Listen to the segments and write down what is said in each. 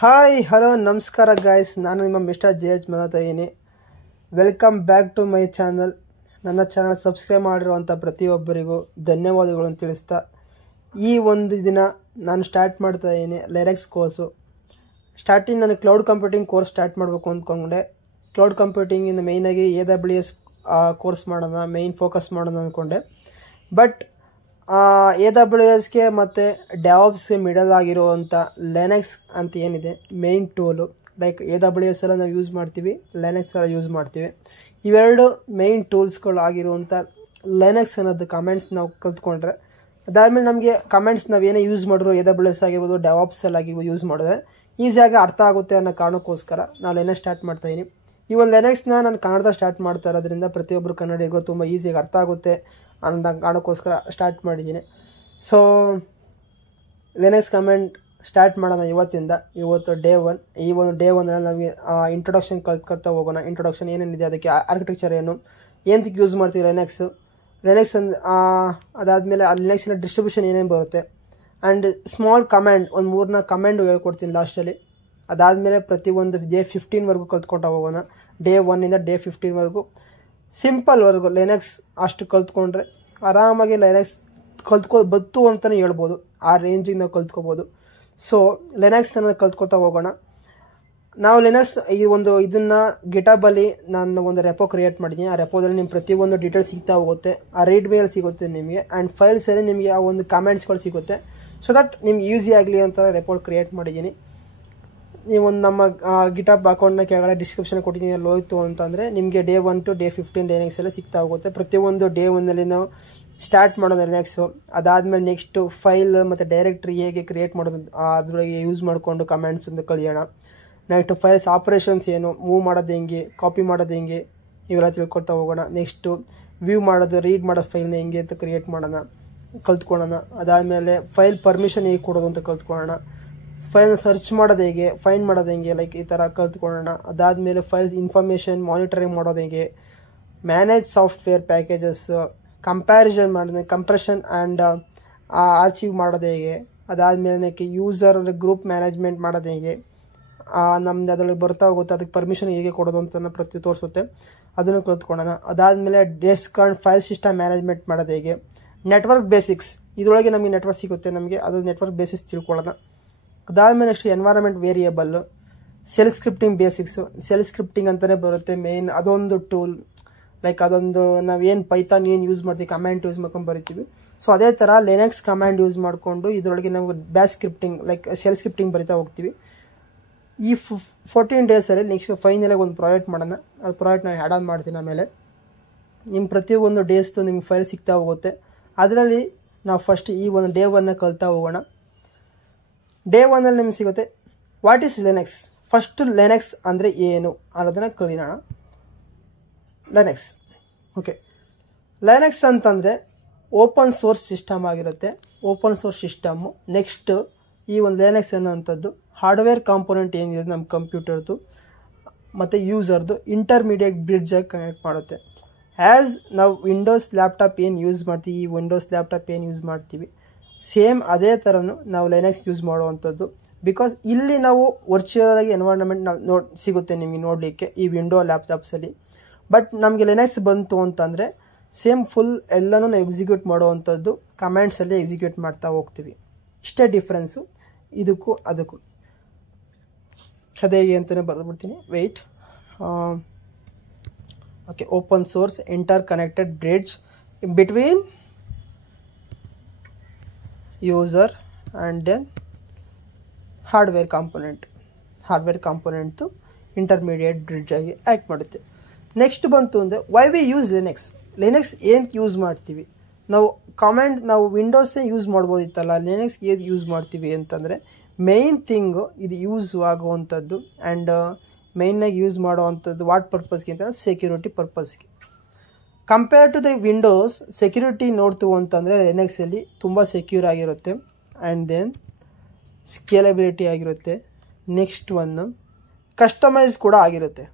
Hi hello ನಮಸ್ಕಾರ guys, ನಾನು ನಿಮ್ಮ ಮಿಸ್ಟರ್ JH ಮಾತಾಡ್ತಾ ಇದ್ದೀನಿ. Welcome back to my channel. ನನ್ನ ಚಾನಲ್ ಸಬ್ಸ್ಕ್ರೈಬ್ ಮಾಡಿರುವಂಥ ಪ್ರತಿಯೊಬ್ಬರಿಗೂ ಧನ್ಯವಾದಗಳನ್ನು ತಿಳಿಸ್ತಾ ಈ ಒಂದು ದಿನ ನಾನು ಸ್ಟಾರ್ಟ್ ಮಾಡ್ತಾ ಇದ್ದೀನಿ ಲಿನಕ್ಸ್ ಕೋರ್ಸು. ಸ್ಟಾರ್ಟಿಂಗ್ ನಾನು ಕ್ಲೌಡ್ ಕಂಪ್ಯೂಟಿಂಗ್ ಕೋರ್ಸ್ ಸ್ಟಾರ್ಟ್ ಮಾಡಬೇಕು ಅಂದ್ಕೊಂಡೆ. ಕ್ಲೌಡ್ ಕಂಪ್ಯೂಟಿಂಗಿಂದ ಮೇಯ್ನಾಗಿ AWS ಕೋರ್ಸ್ ಮಾಡೋಣ, ಮೇಯ್ನ್ ಫೋಕಸ್ ಮಾಡೋಣ ಅಂದ್ಕೊಂಡೆ. ಬಟ್ AWSಗೆ ಮತ್ತು ಡೆವಾಪ್ಸ್ಗೆ ಮಿಡಲ್ ಆಗಿರುವಂಥ ಲಿನಕ್ಸ್ ಅಂತ ಏನಿದೆ ಮೇಯ್ನ್ ಟೂಲು, ಲೈಕ್ AWS ಎಲ್ಲ ನಾವು ಯೂಸ್ ಮಾಡ್ತೀವಿ, ಲಿನಕ್ಸ್ ಎಲ್ಲ ಯೂಸ್ ಮಾಡ್ತೀವಿ. ಇವೆರಡು ಮೇಯ್ನ್ ಟೂಲ್ಸ್ಗಳು ಆಗಿರುವಂಥ ಲಿನಕ್ಸ್ ಅನ್ನೋದು ಕಮೆಂಟ್ಸ್ ನಾವು ಕಲ್ತ್ಕೊಂಡ್ರೆ, ಅದಾದಮೇಲೆ ನಮಗೆ ಕಮೆಂಟ್ಸ್ ನಾವು ಏನೇ ಯೂಸ್ ಮಾಡಿದ್ರು AWS ಆಗಿರ್ಬೋದು, ಡೆವಾಪ್ಸ್ ಎಲ್ಲ ಆಗಿರ್ಬೋದು ಯೂಸ್ ಮಾಡಿದ್ರೆ ಈಸಿಯಾಗಿ ಅರ್ಥ ಆಗುತ್ತೆ ಅನ್ನೋ ಕಾರಣಕ್ಕೋಸ್ಕರ ನಾನು ಲಿನಕ್ಸ್ ಸ್ಟಾರ್ಟ್ ಮಾಡ್ತಾಯಿದ್ದೀನಿ. ಈ ಒಂದು ಲಿನಕ್ಸ್ನ ನಾನು ಕನ್ನಡದ ಸ್ಟಾರ್ಟ್ ಮಾಡ್ತಾ ಇರೋದ್ರಿಂದ ಪ್ರತಿಯೊಬ್ಬರು ಕನ್ನಡಿಗರು ತುಂಬ ಈಸಿಯಾಗಿ ಅರ್ಥ ಆಗುತ್ತೆ ಅನ್ನೋ ಕಾರಣಕ್ಕೋಸ್ಕರ ಸ್ಟಾರ್ಟ್ ಮಾಡಿದ್ದೀನಿ. ಸೊ ಲಿನಕ್ಸ್ ಕಮೆಂಟ್ ಸ್ಟಾರ್ಟ್ ಮಾಡೋಣ ಇವತ್ತಿಂದ. ಇವತ್ತು ಡೇ 1. ಈ ಒಂದು ಡೇ 1 ನಮಗೆ ಇಂಟ್ರೊಡಕ್ಷನ್ ಕಲ್ತ್ಕೊಳ್ತಾ ಹೋಗೋಣ. ಇಂಟ್ರೊಡಕ್ಷನ್ ಏನೇನಿದೆ, ಅದಕ್ಕೆ ಆರ್ಕಿಟೆಕ್ಚರ್ ಏನು, ಏನಕ್ಕೆ ಯೂಸ್ ಮಾಡ್ತೀವಿ ಲಿನಕ್ಸ್ ಅದಾದಮೇಲೆ ಆ ಲಿನಕ್ಸಿನ ಡಿಸ್ಟ್ರಿಬ್ಯೂಷನ್ ಏನೇನು ಬರುತ್ತೆ, ಆ್ಯಂಡ್ ಸ್ಮಾಲ್ ಕಮೆಂಡ್ ಒಂದು 3-4 ಕಮೆಂಡ್ ಹೇಳ್ಕೊಡ್ತೀನಿ ಲಾಸ್ಟಲ್ಲಿ. ಅದಾದಮೇಲೆ ಪ್ರತಿಯೊಂದು ಡೇ 15ವರೆಗೂ ಕಲ್ತ್ಕೊಳ್ತಾ ಹೋಗೋಣ. ಡೇ 1ಇಂದ ಡೇ 15ವರೆಗೂ ಸಿಂಪಲ್ವರೆಗೂ ಲಿನಕ್ಸ್ ಅಷ್ಟು ಕಲ್ತ್ಕೊಂಡ್ರೆ ಆರಾಮಾಗಿ ಲಿನಕ್ಸ್ ಬತ್ತು ಅಂತಲೇ ಹೇಳ್ಬೋದು. ಆ ರೇಂಜಿಗೆ ನಾವು ಕಲ್ತ್ಕೋಬೋದು. ಸೊ ಲಿನಕ್ಸ್ ಅನ್ನೋದು ಕಲ್ತ್ಕೊತಾ ಹೋಗೋಣ. ನಾವು ಲಿನಕ್ಸ್ ಇದನ್ನು ಗಿಟಬಲ್ಲಿ ನಾನು ಒಂದು ರೆಪೋ ಕ್ರಿಯೇಟ್ ಮಾಡಿದ್ದೀನಿ. ಆ ರೆಪೋದಲ್ಲಿ ನಿಮ್ಮ ಪ್ರತಿಯೊಂದು ಡೀಟೇಲ್ಸ್ ಸಿಗ್ತಾ ಹೋಗುತ್ತೆ. ಆ ರೀಡ್ ಮೇಲ್ ಸಿಗುತ್ತೆ ನಿಮಗೆ, ಆ್ಯಂಡ್ ಫೈಲ್ಸಲ್ಲಿ ನಿಮಗೆ ಆ ಒಂದು ಕಮೆಂಟ್ಸ್ಗಳು ಸಿಗುತ್ತೆ. ಸೊ ದಟ್ ನಿಮ್ಗೆ ಈಸಿ ಆಗಲಿ ಅಂತ ರೆಪೋ ಕ್ರಿಯೇಟ್ ಮಾಡಿದ್ದೀನಿ. ನೀವೊಂದು ನಮ್ಮ ಗಿಟಬ್ ಅಕೌಂಟ್ನ ಕೆಳಗಡೆ ಡಿಸ್ಕ್ರಿಪ್ಷನ್ ಕೊಟ್ಟಿದ್ದೀನಿ, ಅಲ್ಲಿ ಹೋಯ್ತು ಅಂತಂದರೆ ನಿಮಗೆ ಡೇ 1 to ಡೇ 15 ಲಿನಕ್ಸ್ ಎಲ್ಲ ಸಿಗ್ತಾ ಹೋಗುತ್ತೆ. ಪ್ರತಿಯೊಂದು ಡೇ 1ನಲ್ಲಿ ನಾವು ಸ್ಟಾರ್ಟ್ ಮಾಡೋದು ಲಿನಕ್ಸು. ಅದಾದಮೇಲೆ ನೆಕ್ಸ್ಟು ಫೈಲ್ ಮತ್ತು ಡೈರೆಕ್ಟ್ರಿ ಹೇಗೆ ಕ್ರಿಯೇಟ್ ಮಾಡೋದು ಅದರೊಳಗೆ ಯೂಸ್ ಮಾಡಿಕೊಂಡು ಕಮೆಂಟ್ಸ್ ಅಂತ ಕಲಿಯೋಣ. ನೆಕ್ಸ್ಟ್ ಫೈಲ್ಸ್ ಆಪ್ರೇಷನ್ಸ್ ಏನು, ಮೂವ್ ಮಾಡೋದು ಹೆಂಗೆ, ಕಾಪಿ ಮಾಡೋದು ಹೆಂಗೆ, ಇವೆಲ್ಲ ತಿಳ್ಕೊಳ್ತಾ ಹೋಗೋಣ. ನೆಕ್ಸ್ಟು ವ್ಯೂ ಮಾಡೋದು, ರೀಡ್ ಮಾಡೋದು ಫೈಲ್ನ ಹೆಂಗೆ ಅಂತ ಕ್ರಿಯೇಟ್ ಮಾಡೋಣ, ಕಲ್ತ್ಕೊಳ್ಳೋಣ. ಅದಾದಮೇಲೆ ಫೈಲ್ ಪರ್ಮಿಷನ್ ಹೇಗೆ ಕೊಡೋದು ಅಂತ ಕಲ್ತ್ಕೊಳ್ಳೋಣ. ಫೈಲ್ನ ಸರ್ಚ್ ಮಾಡೋದು ಹೇಗೆ, ಫೈಂಡ್ ಮಾಡೋದು ಹೆಂಗೆ, ಲೈಕ್ ಈ ಥರ ಕಲ್ತ್ಕೊಳ್ಳೋಣ. ಅದಾದಮೇಲೆ ಫೈಲ್ ಇನ್ಫಾರ್ಮೇಷನ್ ಮಾನಿಟರಿಂಗ್ ಮಾಡೋದು ಹೇಗೆ, ಮ್ಯಾನೇಜ್ ಸಾಫ್ಟ್ವೇರ್ ಪ್ಯಾಕೇಜಸ್, ಕಂಪ್ಯಾರಿಸನ್ ಮಾಡೋದು, ಕಂಪ್ರೆಷನ್ ಆ್ಯಂಡ್ ಆರ್ಚೀವ್ ಮಾಡೋದು ಹೇಗೆ. ಅದಾದಮೇಲೆ ಯೂಸರ್ ಗ್ರೂಪ್ ಮ್ಯಾನೇಜ್ಮೆಂಟ್ ಮಾಡೋದು ಹೇಗೆ, ನಮ್ದು ಅದರೊಳಗೆ ಬರ್ತಾ ಹೋಗುತ್ತೆ, ಅದಕ್ಕೆ ಪರ್ಮಿಷನ್ ಹೇಗೆ ಕೊಡೋದು ಅಂತ ತೋರಿಸುತ್ತೆ, ಅದನ್ನು ಕಲ್ತ್ಕೊಳ್ಳೋಣ. ಅದಾದಮೇಲೆ desk and file system management ಮಾಡೋದು ಹೇಗೆ, ನೆಟ್ವರ್ಕ್ ಬೇಸಿಕ್ಸ್, ಇದರೊಳಗೆ ನಮಗೆ ನೆಟ್ವರ್ಕ್ ಸಿಗುತ್ತೆ, ನಮಗೆ ಅದು ನೆಟ್ವರ್ಕ್ ಬೇಸಿಕ್ಸ್ ತಿಳ್ಕೊಳ್ಳೋಣ. ಅದಾದಮೇಲೆ next environment variable, cell scripting basics, cell scripting ಅಂತಲೇ ಬರುತ್ತೆ ಮೇನ್. ಅದೊಂದು ಟೂಲ್, ಲೈಕ್ ಅದೊಂದು ನಾವೇನು ಪೈಥಾನ್ ಏನು ಯೂಸ್ ಮಾಡ್ತೀವಿ, ಕಮ್ಯಾಂಡ್ ಯೂಸ್ ಮಾಡ್ಕೊಂಡು ಬರಿತೀವಿ. ಸೊ ಅದೇ ಥರ ಲಿನಕ್ಸ್ ಕಮ್ಯಾಂಡ್ ಯೂಸ್ ಮಾಡಿಕೊಂಡು ಇದರೊಳಗೆ ನಾವು batch scripting, like cell scripting ಬರಿತಾ ಹೋಗ್ತೀವಿ. ಈ 14 ಡೇಸಲ್ಲಿ ನೆಕ್ಸ್ಟ್ ಫೈನಲಾಗಿ ಒಂದು ಪ್ರಾಜೆಕ್ಟ್ ಮಾಡೋಣ. ಅದು ಪ್ರಾಜೆಕ್ಟ್ ನಾನು ಆ್ಯಡ್ ಆನ್ ಮಾಡ್ತೀನಿ. ಆಮೇಲೆ ನಿಮ್ಮ ಪ್ರತಿಯೊಂದು ಡೇಸ್ದು ನಿಮ್ಗೆ ಫೈಲ್ ಸಿಗ್ತಾ ಹೋಗುತ್ತೆ. ಅದರಲ್ಲಿ ನಾವು ಫಸ್ಟ್ ಈ ಒಂದು ಡೇ 1ನ ಕಲ್ತಾ ಹೋಗೋಣ. ಡೇ 1ನಲ್ಲಿ ನಿಮ್ಗೆ ಸಿಗುತ್ತೆ what is Linux. First Linux ಅಂದರೆ ಏನು ಅನ್ನೋದನ್ನು ಕಲಿಯೋಣ. Linux, okay. ಲಿನಕ್ಸ್ ಅಂತಂದರೆ ಓಪನ್ ಸೋರ್ಸ್ ಸಿಸ್ಟಮ್ ಆಗಿರುತ್ತೆ. Open source system. ನೆಕ್ಸ್ಟ್ ಈ ಒಂದು ಲಿನಕ್ಸ್ ಅನ್ನೋಂಥದ್ದು ಹಾರ್ಡ್ವೇರ್ ಕಾಂಪೋನೆಂಟ್ ಏನಿದೆ ನಮ್ಮ ಕಂಪ್ಯೂಟರ್ದು ಮತ್ತು ಯೂಸರ್ದು ಇಂಟರ್ಮೀಡಿಯೇಟ್ ಬ್ರಿಡ್ಜಾಗಿ ಕನೆಕ್ಟ್ ಮಾಡುತ್ತೆ. ಆ್ಯಸ್ ನಾವು ವಿಂಡೋಸ್ ಲ್ಯಾಪ್ಟಾಪ್ ಏನು ಯೂಸ್ ಮಾಡ್ತೀವಿ, ಈ ವಿಂಡೋಸ್ ಲ್ಯಾಪ್ಟಾಪ್ ಏನು ಯೂಸ್ ಮಾಡ್ತೀವಿ, ಸೇಮ್ ಅದೇ ಥರನೂ ನಾವು ಲಿನಕ್ಸ್ ಯೂಸ್ ಮಾಡುವಂಥದ್ದು. ಬಿಕಾಸ್ ಇಲ್ಲಿ ನಾವು ವರ್ಚುವಲಾಗಿ ಎನ್ವೈರನ್ಮೆಂಟ್ ನಾವು ಸಿಗುತ್ತೆ ನಿಮಗೆ ನೋಡಲಿಕ್ಕೆ ಈ ವಿಂಡೋ ಲ್ಯಾಪ್ಟಾಪ್ಸಲ್ಲಿ. ಬಟ್ ನಮಗೆ ಲಿನಕ್ಸ್ ಬಂತು ಅಂತಂದರೆ ಸೇಮ್ ಫುಲ್ ಎಲ್ಲನೂ ನಾವು ಎಕ್ಸಿಕ್ಯೂಟ್ ಮಾಡುವಂಥದ್ದು ಕಮ್ಯಾಂಡ್ಸಲ್ಲಿ ಎಕ್ಸಿಕ್ಯೂಟ್ ಮಾಡ್ತಾ ಹೋಗ್ತೀವಿ. ಇಷ್ಟೇ ಡಿಫ್ರೆನ್ಸು ಇದಕ್ಕೂ ಅದಕ್ಕೂ. ಅದೇ ಹೇಗೆ ಅಂತಲೇ ಬರೆದುಬಿಡ್ತೀನಿ, wait. Okay, open source interconnected bridge between user and then hardware component intermediate bridge ಆಗಿ ಆ್ಯಕ್ಟ್ ಮಾಡುತ್ತೆ. ನೆಕ್ಸ್ಟ್ ಬಂತು ಅಂದರೆ ವೈ ವಿ ಯೂಸ್ ಲಿನಕ್ಸ್ ಏನಕ್ಕೆ ಯೂಸ್ ಮಾಡ್ತೀವಿ ನಾವು. ನಾವು ವಿಂಡೋಸೇ ಯೂಸ್ ಮಾಡ್ಬೋದಿತ್ತಲ್ಲ, ಲಿನಕ್ಸ್ ಏದು ಯೂಸ್ ಮಾಡ್ತೀವಿ ಅಂತಂದರೆ ಮೇಯ್ನ್ ಥಿಂಗು ಇದು ಯೂಸ್ ಆಗುವಂಥದ್ದು. ಆ್ಯಂಡ್ ಮೇಯ್ನಾಗಿ ಯೂಸ್ ಮಾಡುವಂಥದ್ದು ವಾಟ್ ಪರ್ಪಸ್ಗೆ ಅಂತ, ಸೆಕ್ಯೂರಿಟಿ ಪರ್ಪಸ್ಗೆ. Compare to the Windows security ನೋಡ್ತೀವಿ ಅಂತಂದರೆ ಲಿನಕ್ಸಲ್ಲಿ ತುಂಬ ಸೆಕ್ಯೂರ್ ಆಗಿರುತ್ತೆ. ಆ್ಯಂಡ್ ದೆನ್ ಸ್ಕೇಲಬಿಲಿಟಿ ಆಗಿರುತ್ತೆ. ನೆಕ್ಸ್ಟ್ ಒಂದು ಕಸ್ಟಮೈಸ್ ಕೂಡ ಆಗಿರುತ್ತೆ.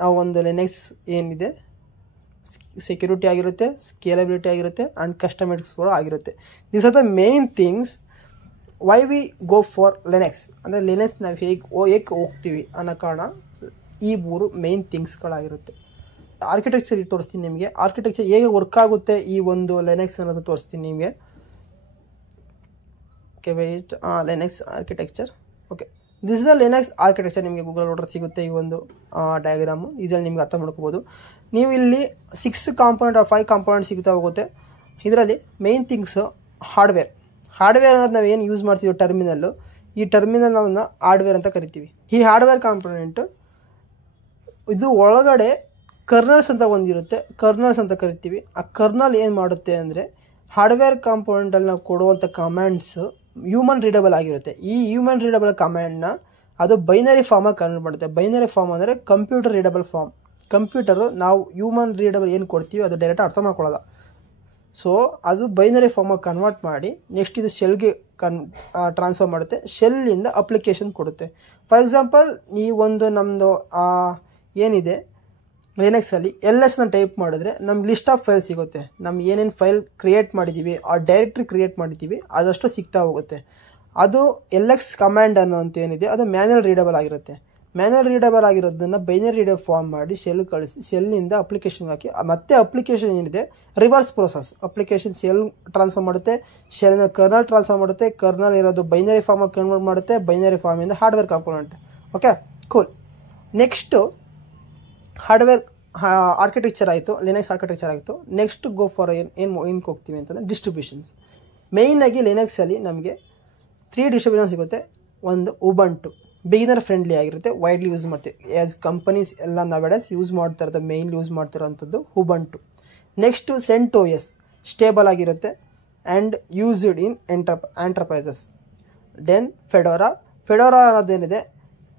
ನಾವು ಒಂದು ಲಿನಕ್ಸ್ ಏನಿದೆ ಸೆಕ್ಯೂರಿಟಿ ಆಗಿರುತ್ತೆ, ಸ್ಕೇಲಬಿಲಿಟಿ ಆಗಿರುತ್ತೆ, ಆ್ಯಂಡ್ ಕಸ್ಟಮೈಸ್ ಕೂಡ ಆಗಿರುತ್ತೆ. These are the main things why we go for Linux ಅಂದರೆ ಲಿನಕ್ಸ್ ನಾವು ಏಕೆ ಹೋಗ್ತೀವಿ ಅನ್ನೋ ಕಾರಣ ಈ 3 ಮೇನ್ ಥಿಂಗ್ಸ್ಗಳಾಗಿರುತ್ತೆ. ಆರ್ಕಿಟೆಕ್ಚರ್ ತೋರಿಸ್ತೀನಿ ನಿಮಗೆ, ಆರ್ಕಿಟೆಕ್ಚರ್ ಹೇಗೆ ವರ್ಕ್ ಆಗುತ್ತೆ ಈ ಒಂದು ಲಿನಕ್ಸ್ ಅನ್ನೋದು ತೋರಿಸ್ತೀನಿ ನಿಮಗೆ. Okay wait, Linux architecture. Okay, this is the Linux architecture. ನಿಮಗೆ ಗೂಗಲ್ ನೋಡ್ರೆ ಸಿಗುತ್ತೆ ಈ ಒಂದು ಡಯಾಗ್ರಾಮು. ಇದರಲ್ಲಿ ನಿಮ್ಗೆ ಅರ್ಥ ಮಾಡ್ಕೋಬೋದು. ನೀವು ಇಲ್ಲಿ 6 ಕಾಂಪೋನೆಂಟ್ 5 ಕಾಂಪೋನೆಂಟ್ ಸಿಗ್ತಾ ಹೋಗುತ್ತೆ. ಇದರಲ್ಲಿ ಮೇನ್ ಥಿಂಗ್ಸು ಹಾರ್ಡ್ವೇರ್ ಅನ್ನೋದು ನಾವು ಏನು ಯೂಸ್ ಮಾಡ್ತೀವಿ ಟರ್ಮಿನಲ್ಲು, ಈ ಟರ್ಮಿನಲ್ ನಾವು ಹಾರ್ಡ್ವೇರ್ ಅಂತ ಕರಿತೀವಿ. ಈ ಹಾರ್ಡ್ವೇರ್ ಕಾಂಪೋನೆಂಟು ಇದು ಒಳಗಡೆ ಕರ್ನಲ್ಸ್ ಅಂತ ಒಂದಿರುತ್ತೆ, ಕರ್ನಲ್ಸ್ ಅಂತ ಕರಿತೀವಿ. ಆ ಕರ್ನಲ್ ಏನು ಮಾಡುತ್ತೆ ಅಂದರೆ ಹಾರ್ಡ್ವೇರ್ ಕಾಂಪೋನೆಂಟಲ್ಲಿ ನಾವು ಕೊಡುವಂಥ ಕಮ್ಯಾಂಡ್ಸು ಹ್ಯೂಮನ್ ರೀಡಬಲ್ ಆಗಿರುತ್ತೆ. ಈ ಹ್ಯೂಮನ್ ರೀಡಬಲ್ ಕಮ್ಯಾಂಡ್ನ ಅದು ಬೈನರಿ ಫಾರ್ಮಾಗಿ ಕನ್ವರ್ಟ್ ಮಾಡುತ್ತೆ. ಬೈನರಿ ಫಾರ್ಮ್ ಅಂದರೆ ಕಂಪ್ಯೂಟರ್ ರೀಡಬಲ್ ಫಾರ್ಮ್. ಕಂಪ್ಯೂಟರು ನಾವು ಹ್ಯೂಮನ್ ರೀಡಬಲ್ ಏನು ಕೊಡ್ತೀವಿ ಅದು ಡೈರೆಕ್ಟ್ ಅರ್ಥ ಮಾಡ್ಕೊಳ್ಳೋಲ್ಲ. ಸೊ ಅದು ಬೈನರಿ ಫಾರ್ಮಾಗಿ ಕನ್ವರ್ಟ್ ಮಾಡಿ ನೆಕ್ಸ್ಟ್ ಇದು ಶೆಲ್ಗೆ ಟ್ರಾನ್ಸ್ಫರ್ ಮಾಡುತ್ತೆ. ಶೆಲ್ಲಿಂದ ಅಪ್ಲಿಕೇಶನ್ ಕೊಡುತ್ತೆ. ಫಾರ್ ಎಕ್ಸಾಂಪಲ್ ನೀವೊಂದು ನಮ್ಮದು ಏನಿದೆ ಲಿನಕ್ಸಲ್ಲಿ LSನ ಟೈಪ್ ಮಾಡಿದ್ರೆ ನಮ್ಗೆ ಲಿಸ್ಟ್ ಆಫ್ ಫೈಲ್ ಸಿಗುತ್ತೆ. ನಮ್ಗೆ ಏನೇನು ಫೈಲ್ ಕ್ರಿಯೇಟ್ ಮಾಡಿದ್ದೀವಿ, ಆ ಡೈರೆಕ್ಟ್ರಿ ಕ್ರಿಯೇಟ್ ಮಾಡಿದ್ದೀವಿ ಅದಷ್ಟು ಸಿಗ್ತಾ ಹೋಗುತ್ತೆ. ಅದು LX ಕಮ್ಯಾಂಡ್ ಅನ್ನೋಂಥ ಏನಿದೆ ಅದು ಮ್ಯಾನ್ಯಲ್ ರೀಡಬಲ್ ಆಗಿರುತ್ತೆ. ಮ್ಯಾನ್ಯಲ್ ರೀಡಬಲ್ ಆಗಿರೋದನ್ನು ಬೈನರಿ ರೀಡಬಲ್ ಫಾರ್ಮ್ ಮಾಡಿ ಶೆಲ್ ಕಳಿಸಿ ಶೆಲ್ನಿಂದ ಅಪ್ಲಿಕೇಶನ್ ಹಾಕಿ ಮತ್ತೆ ಅಪ್ಲಿಕೇಶನ್ ಏನಿದೆ reverse process. Application shell transfer ಮಾಡುತ್ತೆ, ಶೆಲ್ನ ಕರ್ನಲ್ ಟ್ರಾನ್ಸ್ಫರ್ ಮಾಡುತ್ತೆ, ಕರ್ನಲ್ ಇರೋದು ಬೈನರಿ ಫಾರ್ಮಾಗಿ ಕನ್ವರ್ಟ್ ಮಾಡುತ್ತೆ, ಬೈನರಿ ಫಾರ್ಮಿಂದ hardware component. Okay cool. Next hardware architecture ಆಯಿತು, ಲಿನಕ್ಸ್ ಆರ್ಕಿಟೆಕ್ಚರ್ ಆಯಿತು. ನೆಕ್ಸ್ಟ್ ಗೋ ಫಾರ್ ಏನಕ್ಕೆ ಹೋಗ್ತೀವಿ ಅಂತಂದರೆ ಡಿಸ್ಟ್ರಿಬ್ಯೂಷನ್ಸ್. ಮೇಯ್ನಾಗಿ ಲಿನಕ್ಸಲ್ಲಿ ನಮಗೆ 3 ಡಿಸ್ಟ್ರಿಬ್ಯೂಷನ್ ಸಿಗುತ್ತೆ. ಒಂದು ಉಬಂಟು ಬಿಗಿನರ್ ಫ್ರೆಂಡ್ಲಿ ಆಗಿರುತ್ತೆ, ವೈಡ್ಲಿ ಯೂಸ್ ಮಾಡ್ತೀವಿ. ಆ್ಯಸ್ ಕಂಪನೀಸ್ ಎಲ್ಲ ನಾವೆಡಸ್ ಯೂಸ್ ಮಾಡ್ತಾ ಇರೋದು ಮೇಯ್ನ್ಲಿ ಯೂಸ್ ಮಾಡ್ತಿರೋಂಥದ್ದು ಉಬಂಟು. ನೆಕ್ಸ್ಟು CentOS ಸ್ಟೇಬಲ್ ಆಗಿರುತ್ತೆ and used in enterprises. Then Fedora ಅನ್ನೋದೇನಿದೆ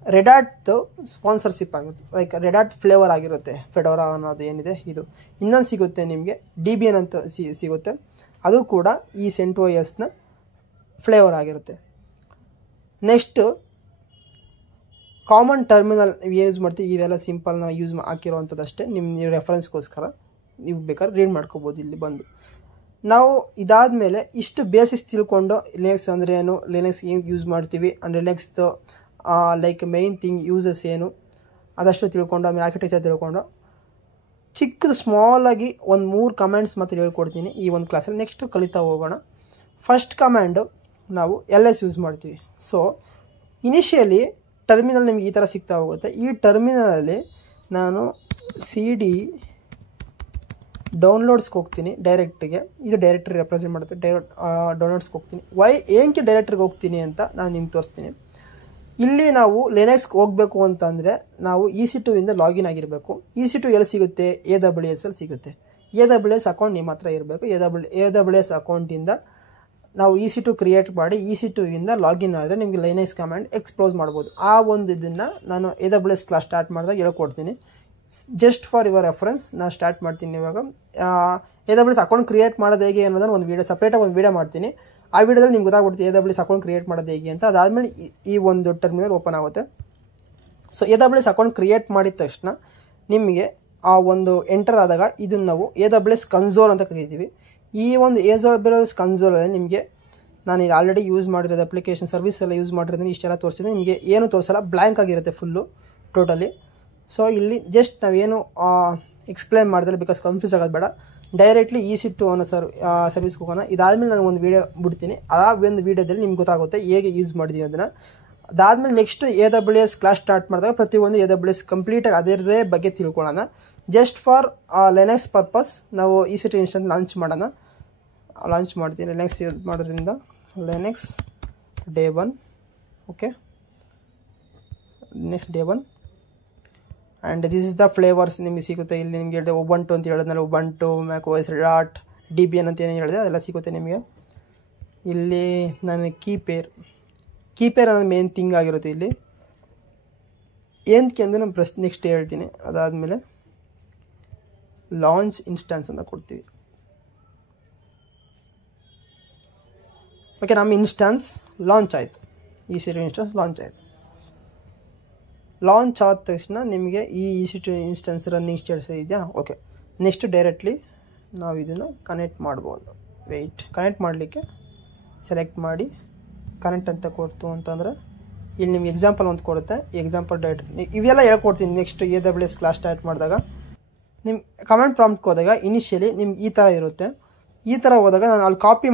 ರೆಡ್ ಹ್ಯಾಟ್ದು ಸ್ಪಾನ್ಸರ್ಶಿಪ್ ಆಗಿರುತ್ತೆ, ಲೈಕ್ ರೆಡ್ ಹ್ಯಾಟ್ ಫ್ಲೇವರ್ ಆಗಿರುತ್ತೆ ಫೆಡೋರಾ ಅನ್ನೋದು ಏನಿದೆ ಇದು. ಇನ್ನೊಂದು ಸಿಗುತ್ತೆ ನಿಮಗೆ Debian ಅಂತ ಸಿಗುತ್ತೆ, ಅದು ಕೂಡ ಈ CentOSನ ಫ್ಲೇವರ್ ಆಗಿರುತ್ತೆ. ನೆಕ್ಸ್ಟು ಕಾಮನ್ ಟರ್ಮಿನಲ್ ಯೂಸ್ ಮಾಡ್ತೀವಿ. ಇವೆಲ್ಲ ಸಿಂಪಲ್ ನಾವು ಯೂಸ್ ಹಾಕಿರೋವಂಥದ್ದಷ್ಟೇ, ನಿಮ್ಮ ರೆಫರೆನ್ಸ್ಗೋಸ್ಕರ ನೀವು ಬೇಕಾದ್ರೆ ರೀಡ್ ಮಾಡ್ಕೋಬೋದು ಇಲ್ಲಿ ಬಂದು. ನಾವು ಇದಾದಮೇಲೆ ಇಷ್ಟು ಬೇಸಿಕ್ಸ್ ತಿಳ್ಕೊಂಡು ಲಿನಕ್ಸ್ ಅಂದರೆ ಏನು, ಲಿನಕ್ಸ್ ಏನು ಯೂಸ್ ಮಾಡ್ತೀವಿ ಆ್ಯಂಡ್ ಲಿನಕ್ಸ್ದು ಲೈಕ್ ಮೇಯ್ನ್ ಥಿಂಗ್ ಯೂಸಸ್ ಏನು ಅದಷ್ಟು ತಿಳ್ಕೊಂಡು ಆಮೇಲೆ ಆರ್ಕಿಟೆಕ್ಚರ್ ತಿಳ್ಕೊಂಡು ಚಿಕ್ಕದು ಸ್ಮಾಲಾಗಿ ಒಂದು 3 ಕಮ್ಯಾಂಡ್ಸ್ ಮಾತ್ರ ಹೇಳ್ಕೊಡ್ತೀನಿ ಈ ಒಂದು ಕ್ಲಾಸಲ್ಲಿ. ನೆಕ್ಸ್ಟು ಕಲಿತಾ ಹೋಗೋಣ. ಫಸ್ಟ್ ಕಮ್ಯಾಂಡು ನಾವು LS ಯೂಸ್ ಮಾಡ್ತೀವಿ. ಸೊ ಇನಿಷಿಯಲಿ ಟರ್ಮಿನಲ್ ನಿಮ್ಗೆ ಈ ಥರ ಸಿಗ್ತಾ ಹೋಗುತ್ತೆ. ಈ ಟರ್ಮಿನಲಲ್ಲಿ ನಾನು CD ಡೌನ್ಲೋಡ್ಸ್ಗೆ ಹೋಗ್ತೀನಿ ಡೈರೆಕ್ಟಿಗೆ. ಇದು ಡೈರೆಕ್ಟ್ರಿ ರೆಪ್ರೆಸೆಂಟ್ ಮಾಡುತ್ತೆ. ಡೌನ್ಲೋಡ್ಸ್ಗೆ ಹೋಗ್ತೀನಿ. ಏನಕ್ಕೆ ಡೈರೆಕ್ಟ್ರಿಗೆ ಹೋಗ್ತೀನಿ ಅಂತ ನಾನು ನಿಮ್ಗೆ ತೋರಿಸ್ತೀನಿ. ಇಲ್ಲಿ ನಾವು ಲಿನಕ್ಸ್ಗೆ ಹೋಗಬೇಕು ಅಂತಂದರೆ ನಾವು EC2 ಇಂದ ಲಾಗಿನ್ ಆಗಿರಬೇಕು. EC2 ಎಲ್ಲಿ ಸಿಗುತ್ತೆ? AWS ಅಲ್ಲಿ ಸಿಗುತ್ತೆ. AWS ಅಕೌಂಟ್ ನಿಮ್ಮ ಹತ್ರ ಇರಬೇಕು. AWS ಅಕೌಂಟಿಂದ ನಾವು EC2 ಕ್ರಿಯೇಟ್ ಮಾಡಿ EC2 ಇಂದ ಲಾಗಿನ್ ಆದರೆ ನಿಮಗೆ ಲಿನಕ್ಸ್ ಕಮ್ಯಾಂಡ್ ಎಕ್ಸ್ಪ್ಲೋಸ್ ಮಾಡ್ಬೋದು. ಆ ಒಂದು ಇದನ್ನು ನಾನು AWS ಕ್ಲಾಸ್ ಸ್ಟಾರ್ಟ್ ಮಾಡಿದಾಗ ಹೇಳ್ಕೊಡ್ತೀನಿ. ಜಸ್ಟ್ ಫಾರ್ ಯುವರ್ ರೆಫರೆನ್ಸ್ ನಾನು ಸ್ಟಾರ್ಟ್ ಮಾಡ್ತೀನಿ ಇವಾಗ. AWS ಅಕೌಂಟ್ ಕ್ರಿಯೇಟ್ ಮಾಡೋದು ಹೇಗೆ ಅನ್ನೋದನ್ನು ಒಂದು ವೀಡಿಯೋ ಸಪ್ರೇಟಾಗಿ ಒಂದು ವೀಡಿಯೋ ಮಾಡ್ತೀನಿ. ಆ ವಿಡಿಯೋದಲ್ಲಿ ನಿಮ್ಗೆ ಗೊತ್ತಾಗ್ಬಿಡುತ್ತೆ AWS ಅಕೌಂಟ್ ಕ್ರಿಯೇಟ್ ಮಾಡೋದು ಹೇಗೆ ಅಂತ. ಅದಾದಮೇಲೆ ಈ ಒಂದು ಟರ್ಮಿನಲ್ ಓಪನ್ ಆಗುತ್ತೆ. ಸೊ AWS ಅಕೌಂಟ್ ಕ್ರಿಯೇಟ್ ಮಾಡಿದ ತಕ್ಷಣ ನಿಮಗೆ ಆ ಒಂದು ಎಂಟರ್ ಆದಾಗ ಇದನ್ನು ನಾವು AWS ಕನ್ಸೋಲ್ ಅಂತ ಕರಿತೀವಿ. ಈ ಒಂದು AWS ಕನ್ಸೋಲಲ್ಲಿ ನಿಮಗೆ ನಾನು ಈಗ ಆಲ್ರೆಡಿ ಯೂಸ್ ಮಾಡಿರೋದು ಅಪ್ಲಿಕೇಶನ್ ಸರ್ವಿಸ್ ಎಲ್ಲ ಯೂಸ್ ಮಾಡಿರೋದನ್ನ ಇಷ್ಟೆಲ್ಲ ತೋರಿಸಿದ್ರೆ ನಿಮಗೆ ಏನು ತೋರಿಸಲ್ಲ, ಬ್ಲ್ಯಾಂಕ್ ಆಗಿರುತ್ತೆ ಫುಲ್ಲು ಟೋಟಲಿ. ಸೊ ಇಲ್ಲಿ ಜಸ್ಟ್ ನಾವೇನು ಎಕ್ಸ್ಪ್ಲೈನ್ ಮಾಡಿದ್ರೆ ಬಿಕಾಸ್ ಕನ್ಫ್ಯೂಸ್ ಆಗೋದು ಬೇಡ, ಡೈರೆಕ್ಟ್ಲಿ EC2 ಅನ್ನೋ ಸರ್ವಿಸ್ಗೆ ಹೋಗೋಣ. ಇದಾದಮೇಲೆ ನಾನು ಒಂದು ವೀಡಿಯೋ ಬಿಡ್ತೀನಿ. ಆ ಒಂದು ವೀಡಿಯೋದಲ್ಲಿ ನಿಮ್ಗೆ ಗೊತ್ತಾಗುತ್ತೆ ಹೇಗೆ ಯೂಸ್ ಮಾಡಿದ್ದೀವಿ ಅದನ್ನು. ಅದಾದಮೇಲೆ ನೆಕ್ಸ್ಟ್ AWS ಕ್ಲಾಸ್ ಸ್ಟಾರ್ಟ್ ಮಾಡಿದಾಗ ಪ್ರತಿಯೊಂದು AWS ಕಂಪ್ಲೀಟಾಗಿ ಅದರದೇ ಬಗ್ಗೆ ತಿಳ್ಕೊಳ್ಳೋಣ. ಜಸ್ಟ್ ಫಾರ್ ಲಿನಕ್ಸ್ ಪರ್ಪಸ್ ನಾವು EC2 ಇನ್ಸ್ಟೆನ್ಸ್ ಲಾಂಚ್ ಮಾಡ್ತೀನಿ. ಲಿನಕ್ಸ್ ಯೂಸ್ ಮಾಡೋದ್ರಿಂದ Linux day 1. Okay, next day 1 and this is the flavours ನಿಮಗೆ ಸಿಗುತ್ತೆ. ಇಲ್ಲಿ ನಿಮಗೆ ಹೇಳಿದೆ ಉಬಂಟು ಅಂತ ಹೇಳಿದ್ಮೇಲೆ Ubuntu, macOS, Red Hat, Debian ಅಂತ ಏನು ಹೇಳಿದೆ ಅದೆಲ್ಲ ಸಿಗುತ್ತೆ ನಿಮಗೆ. ಇಲ್ಲಿ ನಾನು ಕೀಪೇರ್ ಅನ್ನೋದು ಮೇನ್ ಥಿಂಗ್ ಆಗಿರುತ್ತೆ ಇಲ್ಲಿ. ಏನಕ್ಕೆ ಅಂದರೆ ನಾನು ನೆಕ್ಸ್ಟ್ ಹೇಳ್ತೀನಿ. ಅದಾದಮೇಲೆ ಲಾಂಚ್ ಇನ್ಸ್ಟಾನ್ಸ್ ಅಂತ ಕೊಡ್ತೀವಿ. ಓಕೆ, ನಮ್ಮ ಇನ್ಸ್ಟಾನ್ಸ್ ಲಾಂಚ್ ಆಯಿತು. EC2 ಇನ್ಸ್ಟಾನ್ಸ್ ಲಾಂಚ್ ಆಯಿತು. ಲಾಂಚ್ ಆದ ತಕ್ಷಣ ನಿಮಗೆ ಈ EC2 ಇನ್ಸ್ಟೆನ್ಸ್ ರನ್ನಿಂಗ್ ಸ್ಟೇಟಸ್ ಇದೆಯಾ? ಓಕೆ, ನೆಕ್ಸ್ಟ್ ಡೈರೆಕ್ಟ್ಲಿ ನಾವು ಇದನ್ನು ಕನೆಕ್ಟ್ ಮಾಡ್ಬೋದು. ವೆಯ್ಟ್, ಕನೆಕ್ಟ್ ಮಾಡಲಿಕ್ಕೆ ಸೆಲೆಕ್ಟ್ ಮಾಡಿ ಕನೆಕ್ಟ್ ಅಂತ ಕೊಡ್ತು ಅಂತಂದರೆ ಇಲ್ಲಿ ನಿಮ್ಗೆ ಎಕ್ಸಾಂಪಲ್ ಒಂದು ಕೊಡುತ್ತೆ. ಎಕ್ಸಾಂಪಲ್ ಡೈರೆಕ್ಟ್ರಿ ಇವೆಲ್ಲ ಹೇಳ್ಕೊಡ್ತೀನಿ ನೆಕ್ಸ್ಟ್ AWS ಕ್ಲಾಸ್ ಸ್ಟಾರ್ಟ್ ಮಾಡಿದಾಗ. ನಿಮ್ಮ ಕಮೆಂಟ್ ಪ್ರಾಂಪ್ಟ್ಗೆ ಹೋದಾಗ ಇನಿಷಿಯಲಿ ನಿಮ್ಗೆ ಈ ಥರ ಇರುತ್ತೆ. ಈ ಥರ ಹೋದಾಗ ನಾನು ಅಲ್ಲಿ ಕಾಪಿ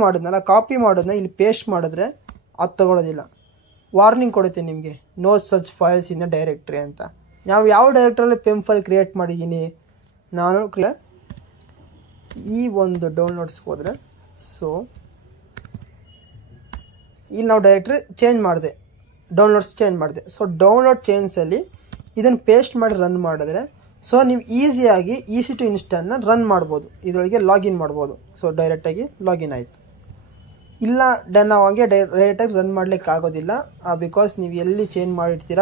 ಮಾಡೋದನ್ನ ಇಲ್ಲಿ ಪೇಸ್ಟ್ ಮಾಡಿದ್ರೆ ಅದು ತೊಗೊಳೋದಿಲ್ಲ. ವಾರ್ನಿಂಗ್ ಕೊಡುತ್ತೆ ನಿಮಗೆ, ನೋ ಸರ್ಚ್ ಫೈಲ್ಸ್ ಇನ್ ಡೈರೆಕ್ಟ್ರಿ ಅಂತ. ನಾವು ಯಾವ ಡೈರೆಕ್ಟ್ರಿಯಲ್ಲಿ ಪೆಮ್ ಫೈಲ್ ಕ್ರಿಯೇಟ್ ಮಾಡಿದ್ದೀನಿ ನಾನು ಈ ಒಂದು ಡೌನ್ಲೋಡ್ಸ್ಗೆ ಹೋದರೆ, ಸೊ ಇಲ್ಲಿ ನಾವು ಡೈರೆಕ್ಟ್ರಿ ಚೇಂಜ್ ಮಾಡಿದೆ, ಡೌನ್ಲೋಡ್ಸ್ ಚೇಂಜ್ ಮಾಡಿದೆ. ಸೊ ಡೌನ್ಲೋಡ್ ಚೇಂಜ್ಸಲ್ಲಿ ಇದನ್ನು ಪೇಸ್ಟ್ ಮಾಡಿ ರನ್ ಮಾಡಿದ್ರೆ ಸೊ ನೀವು ಈಸಿಯಾಗಿ EC2 ಇನ್ಸ್ಟಾಲ್ನ ರನ್ ಮಾಡ್ಬೋದು, ಇದರೊಳಗೆ ಲಾಗಿನ್ ಮಾಡ್ಬೋದು. ಸೊ ಡೈರೆಕ್ಟಾಗಿ ಲಾಗಿನ್ ಆಯಿತು. ಇಲ್ಲ ನಾವು ಹಂಗೆ ಡೈರೆಕ್ಟಾಗಿ ರನ್ ಮಾಡಲಿಕ್ಕೆ ಆಗೋದಿಲ್ಲ, ಬಿಕಾಸ್ ನೀವು ಎಲ್ಲಿ ಚೇಂಜ್ ಮಾಡಿರ್ತೀರ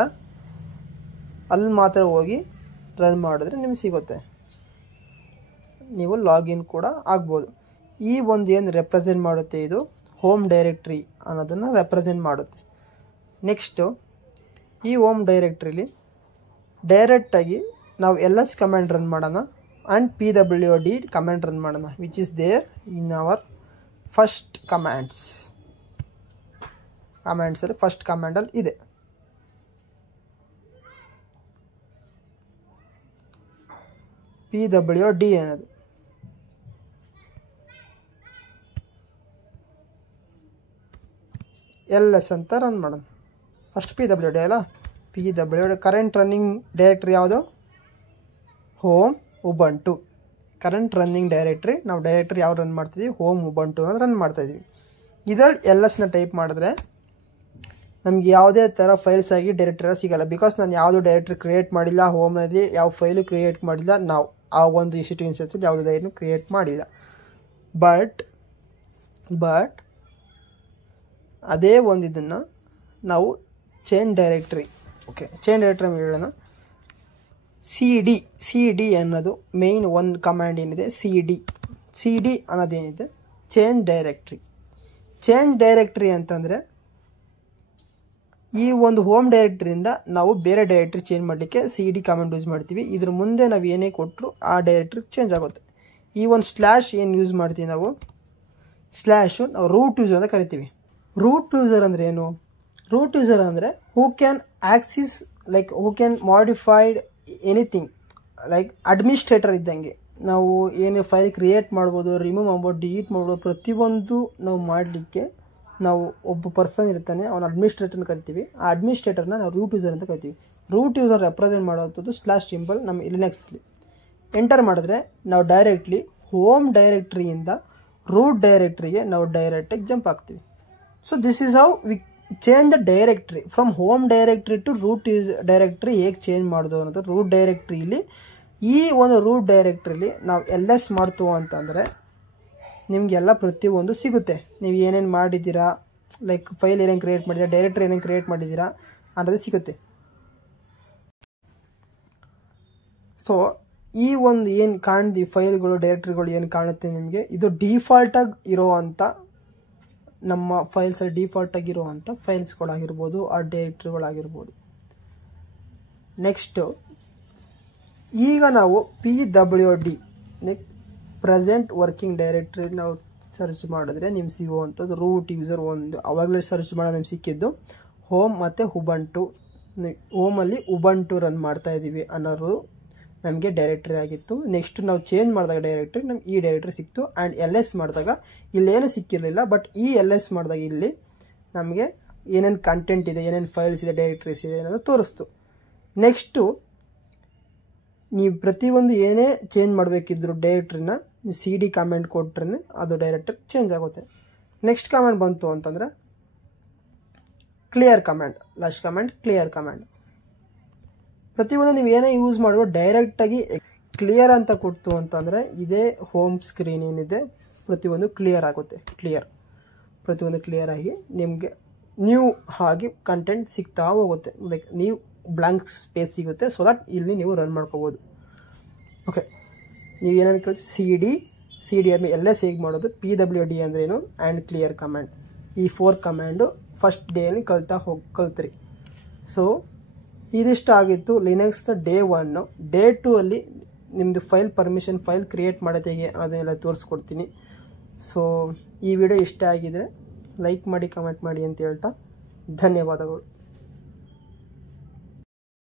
ಅಲ್ಲಿ ಮಾತ್ರ ಹೋಗಿ ರನ್ ಮಾಡಿದ್ರೆ ನಿಮ್ಗೆ ಸಿಗುತ್ತೆ, ನೀವು ಲಾಗಿನ್ ಕೂಡ ಆಗ್ಬೋದು. ಈ ಒಂದು ಏನು ರೆಪ್ರೆಸೆಂಟ್ ಮಾಡುತ್ತೆ, ಇದು ಹೋಮ್ ಡೈರೆಕ್ಟ್ರಿ ಅನ್ನೋದನ್ನು ರೆಪ್ರೆಸೆಂಟ್ ಮಾಡುತ್ತೆ. ನೆಕ್ಸ್ಟು ಈ ಹೋಮ್ ಡೈರೆಕ್ಟ್ರಿಲಿ ಡೈರೆಕ್ಟಾಗಿ ನಾವು LS ಕಮ್ಯಾಂಡ್ ರನ್ ಮಾಡೋಣ ಆ್ಯಂಡ್ PWD ಕಮ್ಯಾಂಡ್ ರನ್ ಮಾಡೋಣ, which is there in our first ಕಮ್ಯಾಂಡ್ಸಲ್ಲಿ ಫಸ್ಟ್ ಕಮ್ಯಾಂಡಲ್ಲಿ ಇದೆ. PWD ಅನ್ನೋದು LS ಅಂತ ರನ್ ಮಾಡೋಣ. ಫಸ್ಟ್ PWD ಅಲ್ಲ, PWD ಕರೆಂಟ್ ರನ್ನಿಂಗ್ ಡೈರೆಕ್ಟ್ರಿ ಯಾವುದು? Home Ubuntu. Current running directory, ನಾವು ಡೈರೆಕ್ಟ್ರಿ ಯಾವ ರನ್ ಮಾಡ್ತಿದ್ದೀವಿ? ಹೋಮ್ ಉಬಂಟು ಅಂತ ರನ್ ಮಾಡ್ತಾಯಿದ್ದೀವಿ. ಇದರಲ್ಲಿ LSನ ಟೈಪ್ ಮಾಡಿದ್ರೆ ನಮ್ಗೆ ಯಾವುದೇ ಥರ ಫೈಲ್ಸ್ ಆಗಿ ಡೈರೆಕ್ಟ್ರಿ ಸಿಗೋಲ್ಲ, ಬಿಕಾಸ್ ನಾನು ಯಾವುದೂ ಡೈರೆಕ್ಟ್ರಿ ಕ್ರಿಯೇಟ್ ಮಾಡಿಲ್ಲ, ಹೋಮ್ನಲ್ಲಿ ಯಾವ ಫೈಲು ಕ್ರಿಯೇಟ್ ಮಾಡಿಲ್ಲ, ನಾವು ಆ ಒಂದು EC2 ಇನ್ಸ್ಟೆನ್ಸಲ್ಲಿ ಯಾವುದೇ ಡೈರೆಕ್ಟ್ರಿ ಕ್ರಿಯೇಟ್ ಮಾಡಿಲ್ಲ. ಬಟ್ ಅದೇ ಒಂದು ಇದನ್ನು ನಾವು ಚೇಂಜ್ ಡೈರೆಕ್ಟ್ರಿ ಹೇಳೋಣ. CD ಅನ್ನೋದು ಮೇಯ್ನ್ ಒಂದು ಕಮ್ಯಾಂಡ್ ಏನಿದೆ, CD ಅನ್ನೋದೇನಿದೆ ಚೇಂಜ್ ಡೈರೆಕ್ಟ್ರಿ ಅಂತಂದರೆ ಈ ಒಂದು ಹೋಮ್ ಡೈರೆಕ್ಟ್ರಿಯಿಂದ ನಾವು ಬೇರೆ ಡೈರೆಕ್ಟ್ರಿ ಚೇಂಜ್ ಮಾಡಲಿಕ್ಕೆ CD ಕಮ್ಯಾಂಡ್ ಯೂಸ್ ಮಾಡ್ತೀವಿ. ಇದ್ರ ಮುಂದೆ ನಾವು ಏನೇ ಕೊಟ್ಟರು ಆ ಡೈರೆಕ್ಟ್ರಿ ಚೇಂಜ್ ಆಗುತ್ತೆ. ಈ ಒಂದು ಸ್ಲ್ಯಾಶ್ ಏನು ಯೂಸ್ ಮಾಡ್ತೀವಿ ನಾವು ರೂಟ್ ಯೂಸರ್ ಅಂತ ಕರಿತೀವಿ. ರೂಟ್ ಯೂಸರ್ ಅಂದರೆ ಏನು? ರೂಟ್ ಯೂಸರ್ ಅಂದರೆ who can Axis like who can modified anything, like administrator ಇದ್ದಂಗೆ. ನಾವು ಏನು ಫೈಲ್ ಕ್ರಿಯೇಟ್ ಮಾಡ್ಬೋದು, ರಿಮೂವ್ ಮಾಡ್ಬೋದು, ಡಿಲೀಟ್ ಮಾಡ್ಬೋದು, ಪ್ರತಿಯೊಂದು ನಾವು ಮಾಡಲಿಕ್ಕೆ ನಾವು ಒಬ್ಬ ಪರ್ಸನ್ ಇರ್ತಾನೆ, ಅವನ ಅಡ್ಮಿನಿಸ್ಟ್ರೇಟರ್ನ ಕರಿತೀವಿ. ಆ ಅಡ್ಮಿನಿಸ್ಟ್ರೇಟರ್ನ ನಾವು ರೂಟ್ ಯೂಸರ್ ಅಂತ ಕರಿತೀವಿ. ರೂಟ್ ಯೂಸರ್ ರೆಪ್ರೆಸೆಂಟ್ ಮಾಡುವಂಥದ್ದು ಸ್ಲ್ಯಾಶ್ ಸಿಂಬಲ್ ನಮ್ಮ ಲಿನಕ್ಸಲ್ಲಿ ಎಂಟರ್ ಮಾಡಿದ್ರೆ ನಾವು ಡೈರೆಕ್ಟ್ಲಿ ಹೋಮ್ ಡೈರೆಕ್ಟ್ರಿಯಿಂದ ರೂಟ್ ಡೈರೆಕ್ಟ್ರಿಗೆ ನಾವು ಡೈರೆಕ್ಟಾಗಿ ಜಂಪ್ ಆಗ್ತೀವಿ. So this is how we change the directory from home directory to root directory ಹೇಗೆ ಚೇಂಜ್ ಮಾಡೋದು ಅನ್ನೋದು. ರೂಟ್ ಡೈರೆಕ್ಟ್ರಿಲಿ ಈ ಒಂದು ರೂಟ್ ಡೈರೆಕ್ಟ್ರಿಲಿ ನಾವು LS ಮಾಡ್ತೀವಿ ಅಂತಂದರೆ ನಿಮಗೆಲ್ಲ ಪ್ರತಿಯೊಂದು ಸಿಗುತ್ತೆ. ನೀವು ಏನೇನು ಮಾಡಿದ್ದೀರಾ, ಲೈಕ್ ಫೈಲ್ ಏನೇನು ಕ್ರಿಯೇಟ್ ಮಾಡಿದ್ದೀರಾ, ಡೈರೆಕ್ಟ್ರಿ ಏನೇನು ಕ್ರಿಯೇಟ್ ಮಾಡಿದ್ದೀರಾ ಅನ್ನೋದು ಸಿಗುತ್ತೆ. ಸೊ ಈ ಒಂದು ಏನು ಕಾಣ್ದು ಫೈಲ್ಗಳು ಡೈರೆಕ್ಟ್ರಿಗಳು ಏನು ಕಾಣುತ್ತೆ ನಿಮಗೆ, ಇದು ಡಿಫಾಲ್ಟಾಗಿ ಇರೋವಂಥ ನಮ್ಮ ಫೈಲ್ಸಲ್ಲಿ ಡಿಫಾಲ್ಟಾಗಿರುವಂಥ ಫೈಲ್ಸ್ಗಳಾಗಿರ್ಬೋದು, ಆ ಡೈರೆಕ್ಟ್ರಿಗಳಾಗಿರ್ಬೋದು. ನೆಕ್ಸ್ಟು ಈಗ ನಾವು PWD ಪ್ರೆಸೆಂಟ್ ವರ್ಕಿಂಗ್ ಡೈರೆಕ್ಟ್ರಿ ನಾವು ಸರ್ಚ್ ಮಾಡಿದ್ರೆ ನಿಮ್ಗೆ ಸಿಗುವಂಥದ್ದು ರೂಟ್ ಯೂಸರ್ ಒಂದು. ಅವಾಗಲೇ ಸರ್ಚ್ ಮಾಡೋದು ನಿಮ್ಗೆ ಸಿಕ್ಕಿದ್ದು ಹೋಮ್ ಮತ್ತು ಉಬಂಟು. ಹೋಮಲ್ಲಿ ಉಬಂಟು ರನ್ ಮಾಡ್ತಾ ಇದ್ದೀವಿ ಅನ್ನೋದು ನಮಗೆ ಡೈರೆಕ್ಟ್ರಿ ಆಗಿತ್ತು. ನೆಕ್ಸ್ಟ್ ನಾವು ಚೇಂಜ್ ಮಾಡಿದಾಗ ಡೈರೆಕ್ಟ್ರಿ ನಮ್ಗೆ ಈ ಡೈರೆಕ್ಟ್ರಿ ಸಿಕ್ತು. ಆ್ಯಂಡ್ LS ಮಾಡಿದಾಗ ಇಲ್ಲೇನು ಸಿಕ್ಕಿರಲಿಲ್ಲ, ಬಟ್ ಈ LS ಮಾಡಿದಾಗ ಇಲ್ಲಿ ನಮಗೆ ಏನೇನು ಕಂಟೆಂಟ್ ಇದೆ, ಏನೇನು ಫೈಲ್ಸ್ ಇದೆ, ಡೈರೆಕ್ಟ್ರೀಸ್ ಇದೆ ಅನ್ನೋದು ತೋರಿಸ್ತು. ನೆಕ್ಸ್ಟು ನೀವು ಪ್ರತಿಯೊಂದು ಏನೇ ಚೇಂಜ್ ಮಾಡಬೇಕಿದ್ರು ಡೈರೆಕ್ಟ್ರಿನ ನೀವು CD ಕಮೆಂಟ್ ಕೊಟ್ರೆ ಅದು ಡೈರೆಕ್ಟ್ರಿ ಚೇಂಜ್ ಆಗುತ್ತೆ. ನೆಕ್ಸ್ಟ್ ಕಮೆಂಟ್ ಬಂತು ಅಂತಂದರೆ clear comment, last comment clear comment. ಪ್ರತಿಯೊಂದು ನೀವು ಏನೇ ಯೂಸ್ ಮಾಡುವ ಡೈರೆಕ್ಟಾಗಿ ಕ್ಲಿಯರ್ ಅಂತ ಕೊಡ್ತು ಅಂತಂದರೆ ಇದೇ ಹೋಮ್ ಸ್ಕ್ರೀನ್ ಏನಿದೆ ಪ್ರತಿಯೊಂದು ಕ್ಲಿಯರ್ ಆಗುತ್ತೆ. ಪ್ರತಿಯೊಂದು ಕ್ಲಿಯರ್ ಆಗಿ ನಿಮಗೆ ನ್ಯೂ ಆಗಿ ಕಂಟೆಂಟ್ ಸಿಗ್ತಾ ಹೋಗುತ್ತೆ. ಲೈಕ್ ನೀವು ಬ್ಲ್ಯಾಂಕ್ ಸ್ಪೇಸ್ ಸಿಗುತ್ತೆ, ಸೊ ದಟ್ ಇಲ್ಲಿ ನೀವು ರನ್ ಮಾಡ್ಕೋಬೋದು. ಓಕೆ, ನೀವು ಏನೇನು ಕೇಳಿ CD ಆದ್ಮೇಲೆ LS ಹೇಗೆ ಮಾಡೋದು, PWD ಅಂದ್ರೇನು, ಆ್ಯಂಡ್ ಕ್ಲಿಯರ್ ಕಮ್ಯಾಂಡ್, ಈ 4 ಕಮ್ಯಾಂಡು ಫಸ್ಟ್ ಡೇಲಿ ಕಲ್ತ್ರಿ. ಸೊ ಇದಿಷ್ಟು ಆಗಿತ್ತು ಲಿನಕ್ಸ್ ಡೇ 1. ಡೇ 2 ಅಲ್ಲಿ ನಿಮ್ಮದು ಫೈಲ್ ಪರ್ಮಿಷನ್, ಫೈಲ್ ಕ್ರಿಯೇಟ್ ಮಾಡೋದು ಹೇಗೆ ಅದನ್ನೆಲ್ಲ ತೋರಿಸ್ಕೊಡ್ತೀನಿ. ಸೊ ಈ ವಿಡಿಯೋ ಇಷ್ಟ ಆಗಿದರೆ ಲೈಕ್ ಮಾಡಿ ಕಮೆಂಟ್ ಮಾಡಿ ಅಂತ ಹೇಳ್ತಾ ಧನ್ಯವಾದಗಳು.